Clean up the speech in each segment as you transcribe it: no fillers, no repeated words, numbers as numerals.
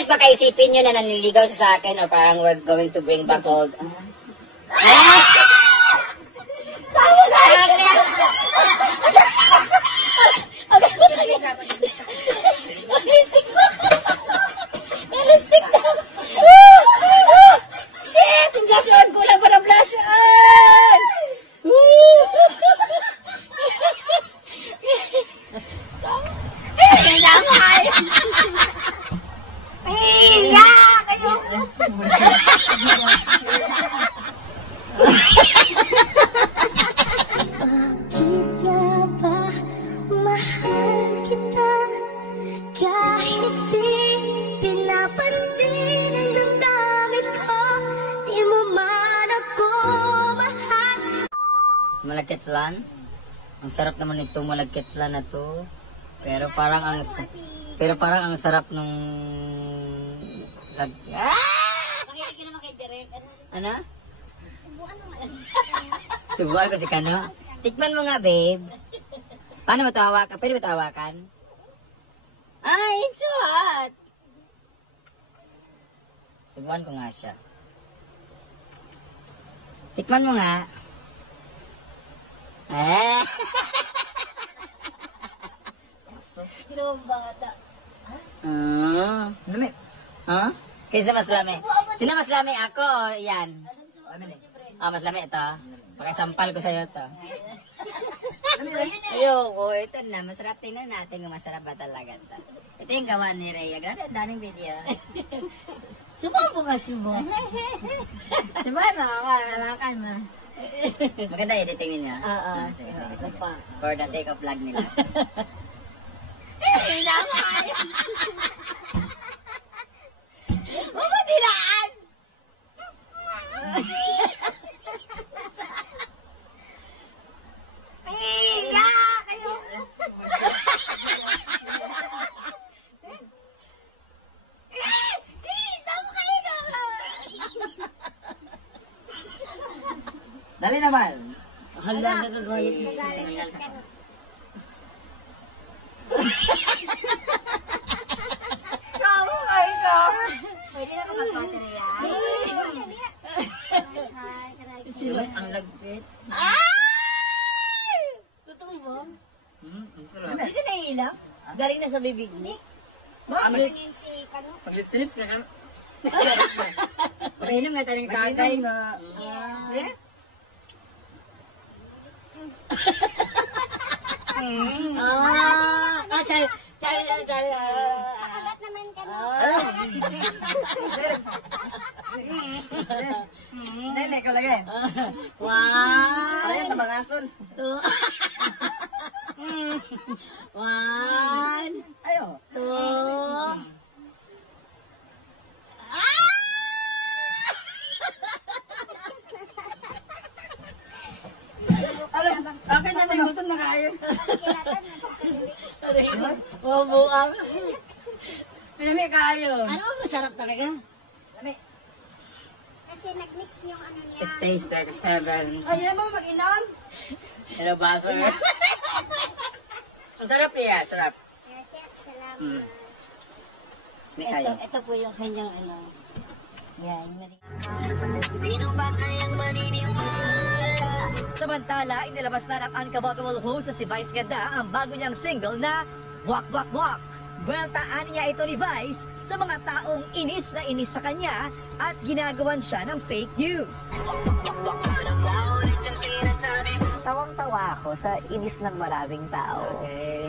guys, baka isipin nyo na nanliligaw siya sa akin or parang we're going to bring back old. Realistic na. Shit! Yung blush on! Kulang pa ng blush on! Hiya! Kayo! Bakit nga ba mahal kita? Kahit di pinapansin ang damdamin ko, di mo man ako mahal. Malagkitlan? Ang sarap naman itong malagkitlan na to. Pero parang ang sarap nung Makinig ka naman kay Derek. ano? Subuan mo nga. Subukan ko si Kano. Tikman mo nga, babe. Paano mo ito hawakan? Pwede mo ito hawakan? Ay, it's so hot. Subukan ko nga siya. Tikman mo nga. Eh. Ginawang bata. Dami. Ha? Kaysa mas lami. Sino mas lami? Ako o yan? Mas lami ito. Pakisampal ko sa'yo ito. Ayoko. Ito na. Masarap. Tingnan natin kung masarap ba talaga ito. Ito yung gawa ni Rhea. Grabe, ang daming video. Subukan mo nga, subukan. Subukan mo. Hawakan mo. Maganda editing ninyo. Ito pa. For the sake of vlog nila. Mabadilaan! Hiya! Kayo! Dali naman. Hala, nagagalit mo. Pwede na ko mag-battery yan. Sila. Ang lagkit. Totoo ba? Ang sarap. Hindi ka naiilang? Galing na sa bibig mo? Bakit? Pag-lips ka ka. Pag-inom nga tayo ng tagay nga. Eh? Kagat naman ka na. Dali, ikaw lagi. One. Ano yan, tabangason? Two. One. Ayo. Two. Akin na may gutom na kayo. Kinatan mo pagkalilik. Mabuang. Pinami kayo. Ano ba masarap talaga? Dali. Kasi nag-mix yung ano niya. It tastes like heaven. Ayaw mo mag-inom? Hello, baso. Ang sarap niya, sarap. Yes, yes, salamat. May kayo. Ito po yung kanyang ano. Yan. Samantala, inilabas na ng unkabatable host na si Vice Ganda ang bago niyang single na Wak Wak Wak. Buweltaan niya ito ni Vice sa mga taong inis na inis sa kanya at ginagawan siya ng fake news. Tawang-tawa ako sa inis ng maraming tao. Okay.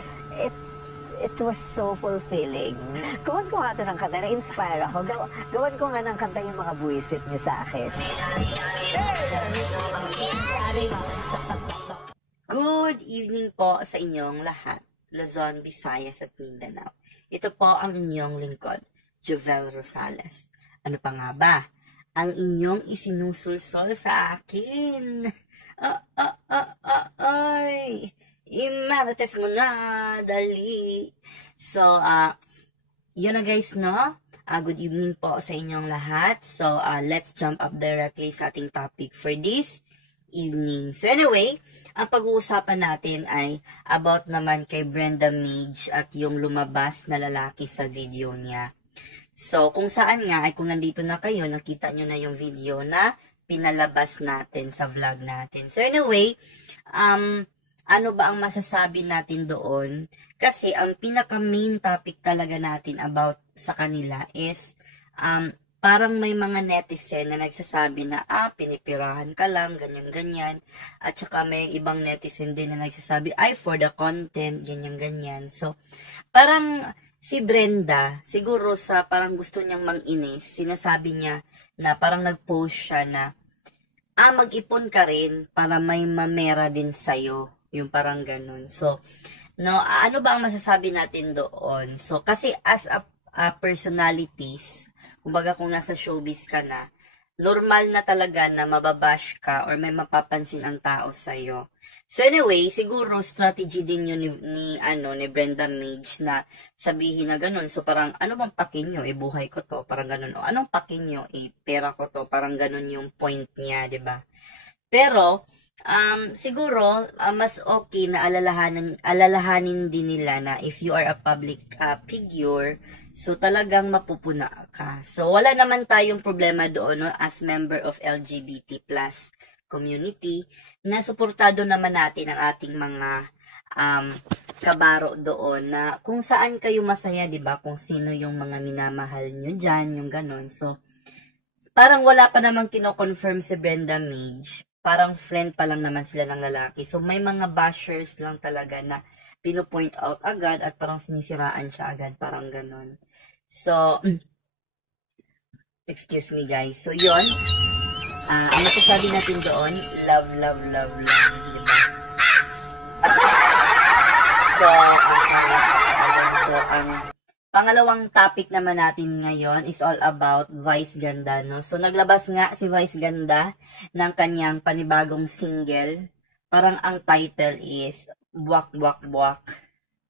It was so fulfilling. Gawan ko nga ito ng kanta, na-inspire ako. Gawan ko nga ng kanta yung mga buwisit niyo sa akin. Good evening po sa inyong lahat, Luzon, Visayas at Mindanao. Ito po ang inyong lingkod, Jovel Rosales. Ano pa nga ba? Ang inyong isinusulsol sa akin. Ay! Imarates mo na, dali. So, yun na guys, no? Good evening po sa inyong lahat. So, let's jump up directly sa ating topic for this evening. So, anyway, ang pag-uusapan natin ay about naman kay Brenda Mage at yung lumabas na lalaki sa video niya. So, kung saan nga, ay kung nandito na kayo, nakita nyo na yung video na pinalabas natin sa vlog natin. So, anyway, ano ba ang masasabi natin doon? Kasi, ang pinaka-main topic talaga natin about sa kanila is, parang may mga netizen na nagsasabi na, pinipirahan ka lang, ganyan-ganyan. At saka may ibang netizen din na nagsasabi, for the content, ganyan-ganyan. So, parang si Brenda, siguro sa parang gusto niyang manginis, sinasabi niya na parang nag-post siya na, mag-ipon ka rin para may mamera din sa'yo. Yung parang ganun. So, no, ano ba ang masasabi natin doon? So, kasi as a personalities, kumbaga kung nasa showbiz ka na, normal na talaga na mababash ka or may mapapansin ang tao sa'yo. So anyway, siguro strategy din yun ni Brenda Mage na sabihin na ganun. So parang, ano bang pakin nyo? Buhay ko to, parang ganun. O anong pakin nyo? Pera ko to, parang ganun yung point niya, 'di ba? Pero, siguro, mas okay na alalahanin din nila na if you are a public figure, so talagang mapupuna ka. So wala naman tayong problema doon, no, as member of LGBT plus community, na suportado naman natin ang ating mga kabaro doon na kung saan kayo masaya, 'di ba? Kung sino yung mga minamahal nyo dyan, yung ganon. So parang wala pa namang kino-confirm si Brenda Mage. Parang friend pa lang naman sila ng lalaki. So, may mga bashers lang talaga na pino-point out agad at parang sinisiraan siya agad. Parang ganon. So, excuse me guys. So, yun. Ang masasabi natin doon, love, love, love, love. Diba? So, ang pangalawang topic naman natin ngayon is all about Vice Ganda, no? So, naglabas nga si Vice Ganda ng kanyang panibagong single. Parang ang title is Buwak, Buwak, Buwak.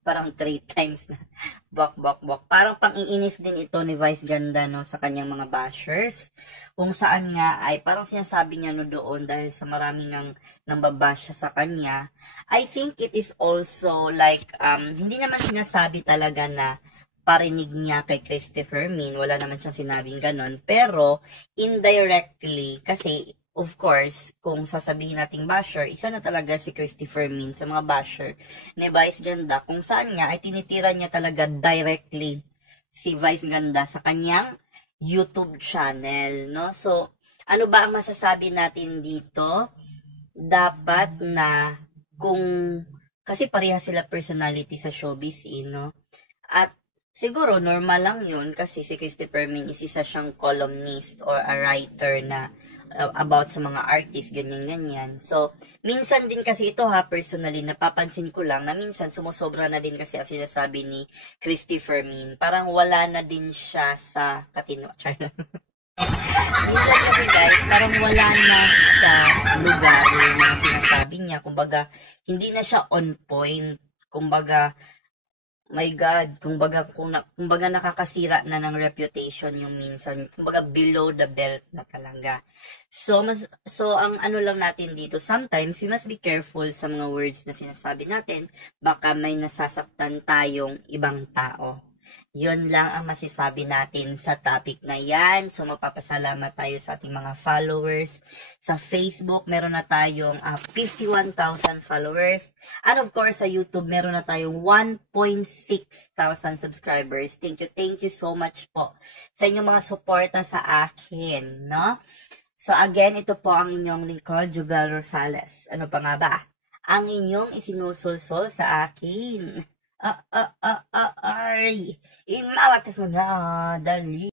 Parang 3 times na. Buwak, Buwak, Buwak. Parang pang-iinis din ito ni Vice Ganda, no? Sa kanyang mga bashers. Kung saan nga ay parang sinasabi niya, no, doon dahil sa maraming nang babash siya sa kanya. I think it is also like, hindi naman sinasabi talaga na parinig niya kay Christopher Min, wala naman siyang sinabing ganon, pero indirectly, kasi of course, kung sasabihin nating basher, isa na talaga si Christopher Min sa mga basher ni Vice Ganda, kung saan nga ay tinitira niya talaga directly si Vice Ganda sa kanyang YouTube channel, no? So, ano ba ang masasabi natin dito? Dapat na kasi pareha sila personality sa showbiz, no? At siguro, normal lang yun kasi si Christopher Min is isa siyang columnist or a writer na about sa mga artist, ganyan-ganyan. So, minsan din kasi ito personally, napapansin ko lang na minsan sumusobra na din kasi ang sinasabi ni Christopher Min. Parang wala na din siya sa katino. Minsan kasi guys, parang wala na sa lugar yung mga sinasabi niya. Kumbaga, hindi na siya on point. Kumbaga, my God, kumbaga nakakasira na ng reputation yung minsan, kumbaga below the belt na talaga. So ang ano lang natin dito, sometimes we must be careful sa mga words na sinasabi natin, baka may nasasaktan tayong ibang tao. Yun lang ang masasabi natin sa topic na yan. So, magpapasalamat tayo sa ating mga followers. Sa Facebook, meron na tayong 51,000 followers. And of course, sa YouTube, meron na tayong 1,600 subscribers. Thank you so much po sa inyong mga suporta sa akin, no? So, again, ito po ang inyong lingkod, Jubel Rosales. Ano pa nga ba? Ang inyong isinusulsol sa akin. Ay, imalakas mo na, dali.